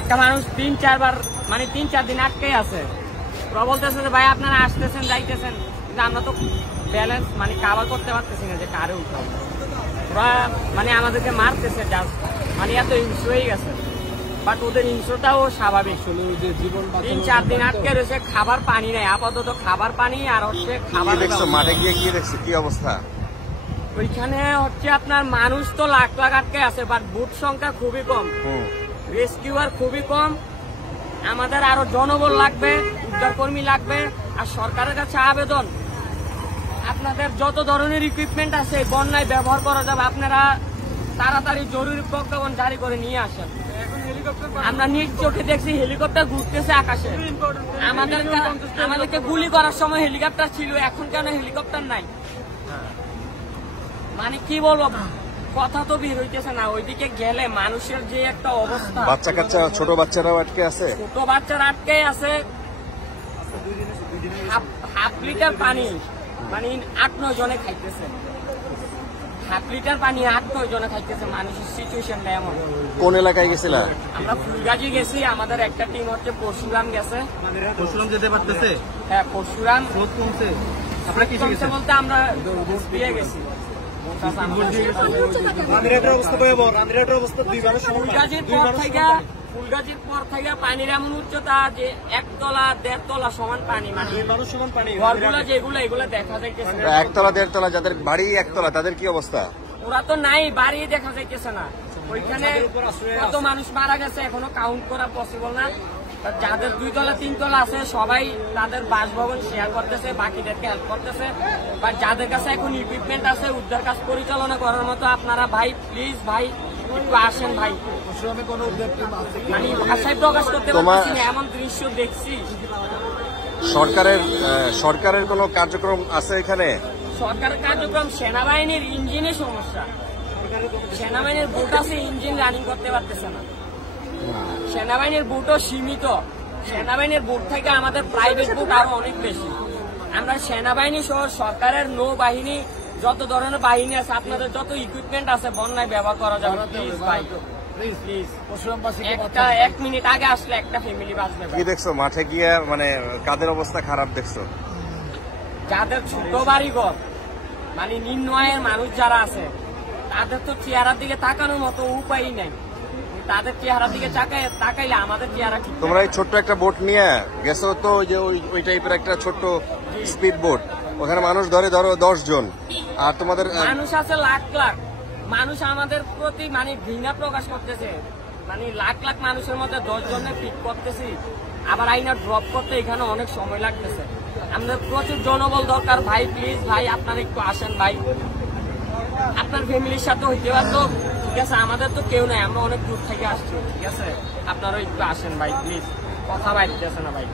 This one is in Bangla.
একটা মানুষ 3-4 বার মানে 3-4 দিন আটকেই আছে। ওরা বলতেছে যে ভাই আপনারা আসতেছেন যাইতেছেন, কিন্তু আমরা তো ব্যালেন্স মানে কাভার করতে পারতেছি না যে কারে উঠাবো। ওরা মানে আমাদেরকে মারতেছে জাস্ট, মানে এত হিংস্র হয়ে গেছে। বাট ওদের হিংস্রটাও স্বাভাবিক। 3-4 দিন আটকে রয়েছে, খাবার পানি নেই, আপাতত খাবার পানি আর হচ্ছে খাবার। মাঠে গিয়ে কি দেখছো, কি অবস্থা ওইখানে? হচ্ছে আপনার মানুষ তো লাখ লাখ আটকে আছে, বাট বুট সংখ্যা খুবই কম, রেস্কিউয়ার খুবই কম। আমাদের আরো জনবল লাগবে, উদ্ধার কর্মী লাগবে। আর সরকারের কাছে আবেদন, আপনাদের যত ধরনের ইকুইপমেন্ট আছে বন্যায় ব্যবহার করা যাবে, আপনারা তাড়াতাড়ি জরুরি প্রজ্ঞাপন জারি করে নিয়ে আসেন। আমরা নিজ চোখে দেখছি হেলিকপ্টার ঘুরতেছে আকাশে। আমাদেরকে গুলি করার সময় হেলিকপ্টার ছিল, এখন কেন হেলিকপ্টার নাই? মানে কি বলবো, কথা তো বের হইতেছে না। ওইদিকে গেলে মানুষের যে একটা অবস্থা, বাচ্চা কাচ্চা ছোট বাচ্চারাও আটকে আছে, ছোট বাচ্চারা আটকে আছে। হাফ লিটার পানি মানে 8-9 জনে খাইতেছে, হাফ লিটার পানি 8-9 জনে খাইতেছে। মানুষের সিচুয়েশনটা এমন। কোন এলাকায় গেছিলা? আমরা ফুলগাজী গেছি, আমাদের একটা টিম হচ্ছে পরশুরাম গেছে। পরশুরাম যেতে পারতেছে? হ্যাঁ, পরশুরাম কমছে। আপনারা কিসে গেছেন? বলতে আমরা দিয়ে গেছি। ফুলগাজীর পর থেকে পানির এমন উচ্চতা যে 1 তলা 1.5 তলা সমান পানি, মানে ঘরগুলো যেগুলো এগুলো দেখা যাইতেছে। 1 তলা 1.5 তলা, যাদের বাড়ি 1 তলা তাদের কি অবস্থা? ওরা তো নাই, বাড়ি দেখা যাইতেছে না। ওইখানে কত মানুষ মারা গেছে এখনো কাউন্ট করা পসিবল না। যাদের 2 তলা 3 তলা আছে সবাই তাদের বাসভবন শেয়ার করতেছে, বাকিদেরকে হেল্প করতেছে। বা যাদের কাছে এখন ইকুইপমেন্ট আছে উদ্ধার কাজ পরিচালনা করার মতো, আপনারা ভাই প্লিজ ভাই একটু আসেন ভাই। মানে ভাষায় প্রকাশ করতে পারছি না, এমন দৃশ্য দেখছি। সরকারের কোনো কার্যক্রম আছে এখানে? সরকারের কার্যক্রম, সেনাবাহিনীর ইঞ্জিনের সমস্যা। সেনাবাহিনীর বুট আছে, ইঞ্জিন রানিং করতে পারতেছে না। সেনাবাহিনীর বুটও সীমিত। সেনাবাহিনীর বুট থেকে আমাদের প্রাইভেট বুট আরো অনেক বেশি। আমরা সেনাবাহিনী সহ সরকারের নৌবাহিনী যত ধরনের বাহিনী আছে, আপনাদের যত ইকুইপমেন্ট আছে বন্যায় ব্যবহার করা যাবে প্লিজ ভাই, প্লিজ। 1 মিনিট আগে আসলে একটা ফ্যামিলি বাঁচবে। কি দেখছো মাঠে গিয়ে, মানে কাদের অবস্থা খারাপ দেখছো? যাদের ছোট বাড়িঘর মানে নিম্ন আয়ের মানুষ যারা আছে, তাদের তো চেহারার দিকে তাকানোর মতো উপায়ই নাই। তাদের চেহারার দিকে তাকাইলে আমাদের চেহারা ঠিক। তোমরা এই ছোট্ট একটা বোট নিয়ে গেছো তো, যে ওই টাইপের একটা ছোট্ট স্পিড বোট, ওখানে মানুষ ধরো 10 জন, আর তোমাদের মানুষ আছে লাখ লাখ মানুষ। আমাদের প্রতি মানে ঘৃণা প্রকাশ করতেছে। মানে লাখ লাখ মানুষের মধ্যে 10 জনের পিক করতেছি, আবার আইনা ড্রপ করতে এখানে অনেক সময় লাগতেছে। আমাদের প্রচুর জনবল দরকার ভাই, প্লিজ ভাই আপনারা একটু আসেন ভাই। আপনার ফ্যামিলির সাথে হইতে পারতো, ঠিক আছে, আমাদের তো কেউ নাই, আমরা অনেক দূর থেকে আসছি, ঠিক আছে, আপনারা একটু আসেন ভাই প্লিজ। কথা বাইতেছে না ভাই।